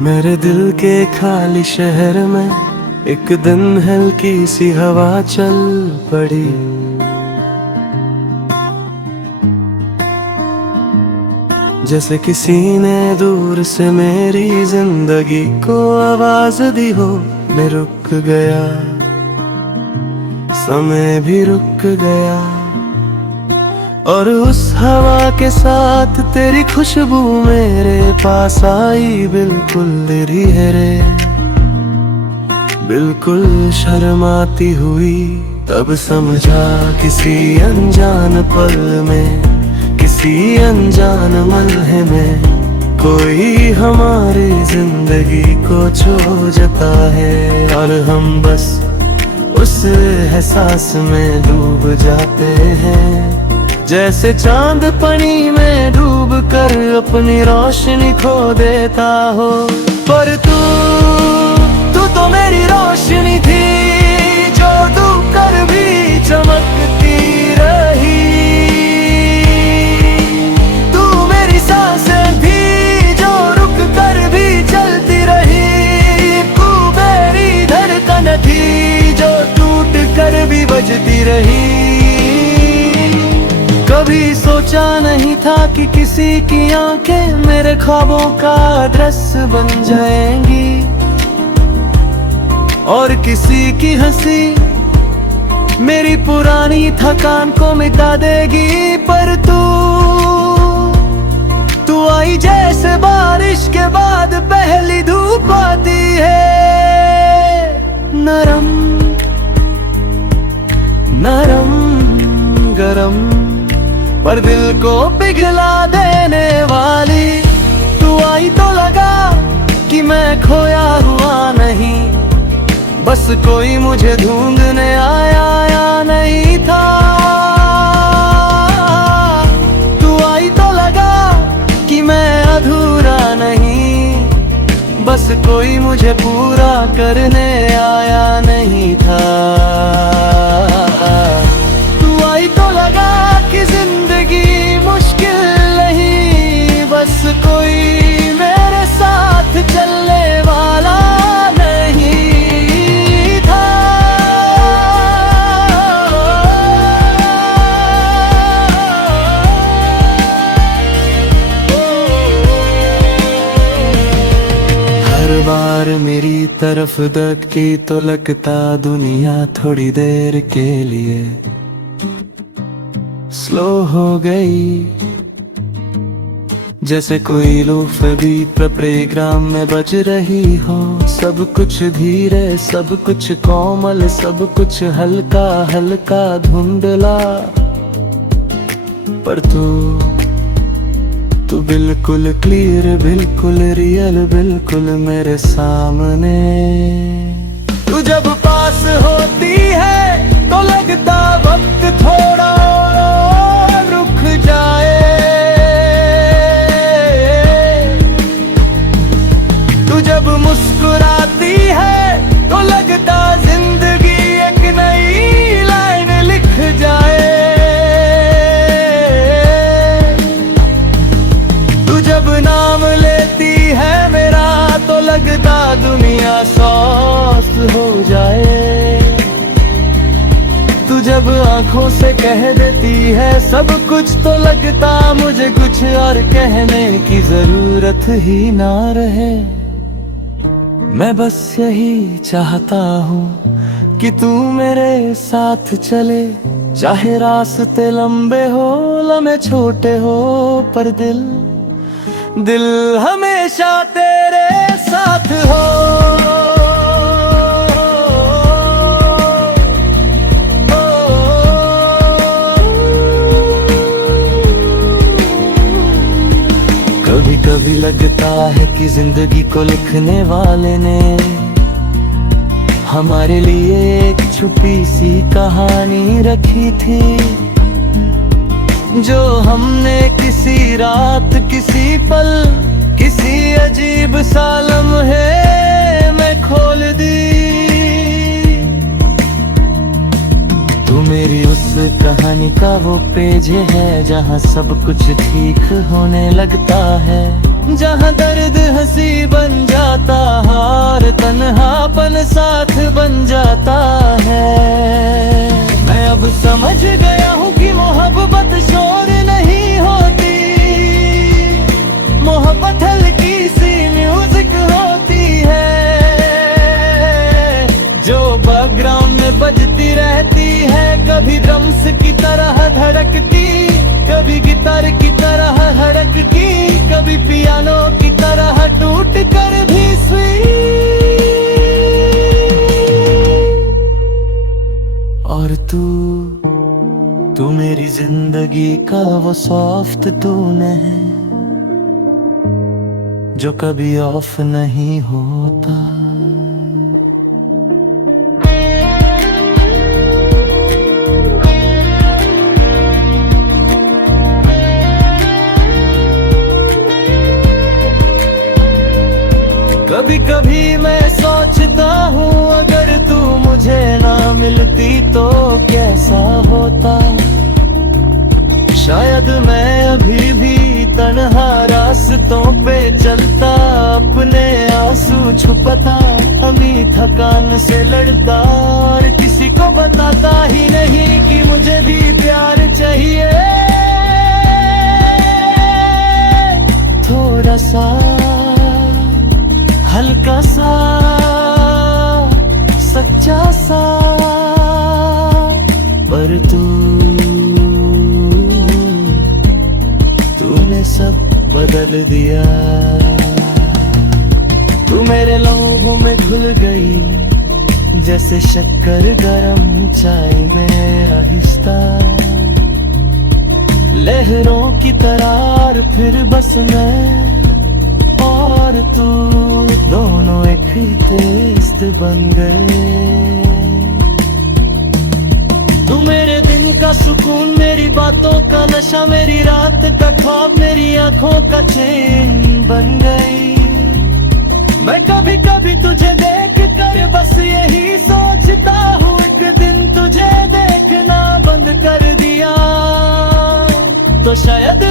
मेरे दिल के खाली शहर में एक दिन हल्की सी हवा चल पड़ी। जैसे किसी ने दूर से मेरी जिंदगी को आवाज दी हो। मैं रुक गया, समय भी रुक गया, और उस हवा के साथ तेरी खुशबू मेरे पास आई। बिल्कुल धीरे, बिल्कुल शर्माती हुई। तब समझा किसी अनजान पल में, किसी अनजान लम्हे में कोई हमारी जिंदगी को छू जाता है। और हम बस उस एहसास में डूब जाते हैं, जैसे चांद पानी में डूब कर अपनी रोशनी खो देता हो। पर तू तो मेरी रोशनी थी, जो डूब कर भी चमकती रही। तू मेरी सांसें थी, जो रुक कर भी चलती रही। तू मेरी धड़कन थी, जो टूट कर भी बजती रही। कभी सोचा नहीं था कि किसी की आंखें मेरे ख्वाबों का दृश्य बन जाएंगी, और किसी की हंसी मेरी पुरानी थकान को मिटा देगी। पर तू आई जैसे बारिश के बाद पहली धूप आती है। नरम नरम गरम, पर दिल को पिघला देने वाली। तू आई तो लगा कि मैं खोया हुआ नहीं, बस कोई मुझे ढूंढने आया नहीं था। तू आई तो लगा कि मैं अधूरा नहीं, बस कोई मुझे पूरा करने आया नहीं था। तू आई तो लगा कि जिंदगी मुश्किल नहीं, बस कोई मेरे साथ चलने वाला नहीं था। हर बार मेरी तरफ देखी तो लगता दुनिया थोड़ी देर के लिए स्लो हो गई। जैसे कोई लूफ भी प्रोग्राम में बज रही हो। सब कुछ धीरे, सब कुछ कोमल, सब कुछ हल्का हल्का धुंधला। पर तू बिल्कुल क्लियर, बिल्कुल रियल, बिल्कुल मेरे सामने। तू जब पास होती है तो लगता वक्त थोड़ा रुक जाए। तू जब मुस्कुराती है तो लगता जिंदगी एक नई लाइन लिख जाए। तू जब नाम लेती है मेरा तो लगता दुनिया सॉस हो जाए। तू जब आंखों से कह देती है सब कुछ तो लगता मुझे कुछ और कहने की जरूरत ही ना रहे। मैं बस यही चाहता हूँ कि तू मेरे साथ चले, चाहे रास्ते लंबे हो लम्हे छोटे हो, पर दिल हमेशा तेरे साथ हो। कभी कभी लगता है कि जिंदगी को लिखने वाले ने हमारे लिए एक छुपी सी कहानी रखी थी, जो हमने किसी रात, किसी पल, किसी अजीब सा लम्हे में खोल दी। तू मेरी उस कहानी का वो पेज है जहाँ सब कुछ ठीक होने लगता है। जहाँ दर्द हंसी बन जाता, हार तन्हापन साथ बन जाता है। मैं अब समझ गया हूँ कि मोहब्बत शोर नहीं होती, मोहब्बत हल्की सी म्यूजिक होती है, जो बैकग्राउंड में बजती रहती है, कभी ड्रम्स की तरह धड़कती, कभी गिटार की तरह धड़कती, कभी पियानो की तरह टूट कर भी स्वीट। और तू मेरी जिंदगी का वो सॉफ्ट टून है, जो कभी ऑफ नहीं होता। कभी कभी मैं सोचता हूँ, अगर तू मुझे ना मिलती तो कैसा होता। शायद मैं अभी भी तन्हा रास्तों पे चलता, अपने आंसू छुपाता, अमी थकान से लड़ता, और किसी को बताता ही नहीं कि मुझे भी प्यार चाहिए। थोड़ा सा, हल्का सा, सच्चा सा, पर तूने सब बदल दिया। तू मेरे लौहों में घुल गई, जैसे शक्कर गरम चाय में आहिस्ता, लहरों की तरह फिर बस मैं और तू दोनों एक ही टेस्ट बन गए। तू मेरे दिन का सुकून, मेरी बातों का नशा, मेरी रात का ख्वाब, मेरी आंखों का चैन बन गई। मैं कभी कभी तुझे देख कर बस यही सोचता हूँ, एक दिन तुझे देखना बंद कर दिया तो शायद